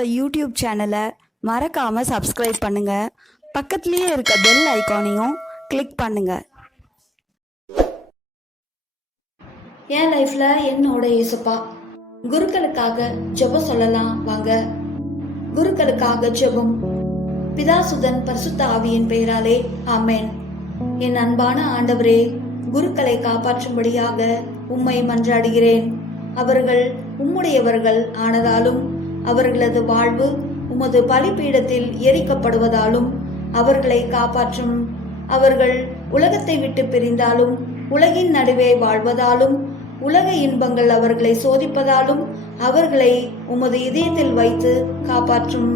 என்னோட யூடியூப் சேனலை மறக்காம சப்ஸ்கிரைப் பண்ணுங்க. பக்கத்துலயே இருக்க பெல் ஐகானையும் கிளிக் பண்ணுங்க. என் லைஃப்ல என்னோட இயேசுப்பா. குருக்களுக்காக ஜெபம் சொல்லலாம் வாங்க. குருக்களுக்காக ஜெபம். பிதாசுதன் பரிசுத்த ஆவியின் பெயராலே ஆமென். என் அன்பான ஆண்டவரே, குருக்களை காப்பாற்றும்படியாக உம்மை மன்றாடுகிறேன். அவர்கள் உம்முடையவர்கள் ஆனதாலும் அவர்களது வாழ்வு உமது பலிபீடத்தில் எரிக்கப்படுவதாலும் அவர்களை காப்பாற்றும். அவர்கள் உலகத்தை விட்டு பிரிந்தாலும் உலகின் நடுவே வாழ்வதாலும் உலக இன்பங்கள் அவர்களை சோதிப்பதாலும் அவர்களை உமது இதயத்தில் வைத்து காப்பாற்றும்.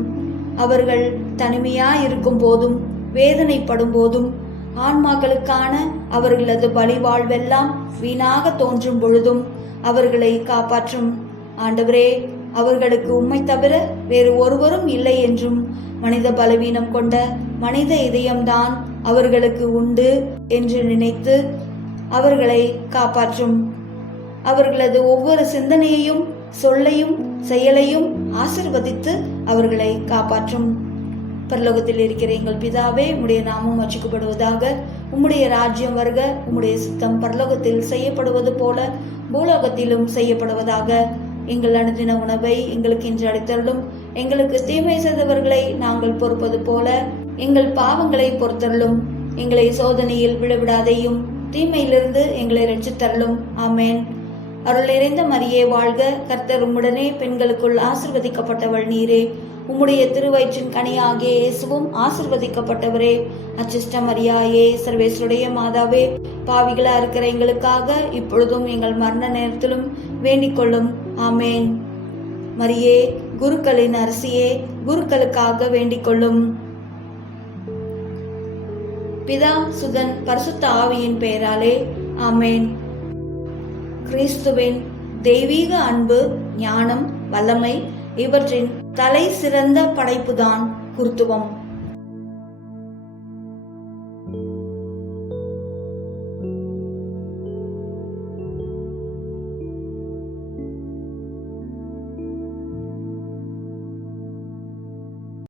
அவர்கள் தனிமையாயிருக்கும் போதும் வேதனைப்படும் போதும் ஆன்மாக்களுக்கான அவர்களது பலி வாழ்வெல்லாம் வீணாக தோன்றும் பொழுதும் அவர்களை காப்பாற்றும். ஆண்டவரே, அவர்களுக்கு உம்மை தவிர வேறு ஒருவரும் இல்லை என்றும் மனித பலவீனம் கொண்ட மனித இதயம்தான் அவர்களுக்கு உண்டு என்று நினைத்து அவர்களை காப்பாற்றும். அவர்களது ஒவ்வொரு சிந்தனையையும் சொல்லையும் செயலையும் ஆசிர்வதித்து அவர்களை காப்பாற்றும். பரலோகத்தில் இருக்கிற எங்கள் பிதாவே, உம்முடைய நாமம் வச்சிக்கப்படுவதாக. உம்முடைய ராஜ்யம் வருக. உம்முடைய சித்தம் பரலோகத்தில் செய்யப்படுவது போல பூலோகத்திலும் செய்யப்படுவதாக. எங்கள் அனுதின உணவை எங்களுக்கு இன்று அளித்தருளும். எங்களுக்கு தீமை செய்தவர்களை நாங்கள் பொறுப்பது போல எங்கள் பாவங்களை பொறுத்தருளும். எங்களை சோதனையில் விழவிடாதையும் தீமையிலிருந்து எங்களை ரட்சித்தருளும். ஆமேன். அருள் நிறைந்த மரியே வாழ்க. கர்த்தர் உம்முடனே, பெண்களுக்குள் ஆசிர்வதிக்கப்பட்டவள் நீரே. உம்முடைய திருவயிற்றின் கனியாகிய இயேசுவும் ஆசிர்வதிக்கப்பட்டவரே. அச்சிஷ்ட மரியாயே, சர்வேஸ்வருடைய மாதாவே, பாவிகளா இருக்கிற எங்களுக்காக இப்பொழுதும் எங்கள் மரண நேரத்திலும் வேண்டிக் கொள்ளும். ஆமேன். மரியே, குருக்களின் அரசியே, குருக்களுக்காக வேண்டிக் கொள்ளும். பிதா சுதன் பரிசுத்த ஆவியின் பெயராலே ஆமேன். கிறிஸ்துவின் தெய்வீக அன்பு, ஞானம், வல்லமை இவற்றின் தலை சிறந்த படைப்புதான் குருத்துவம்.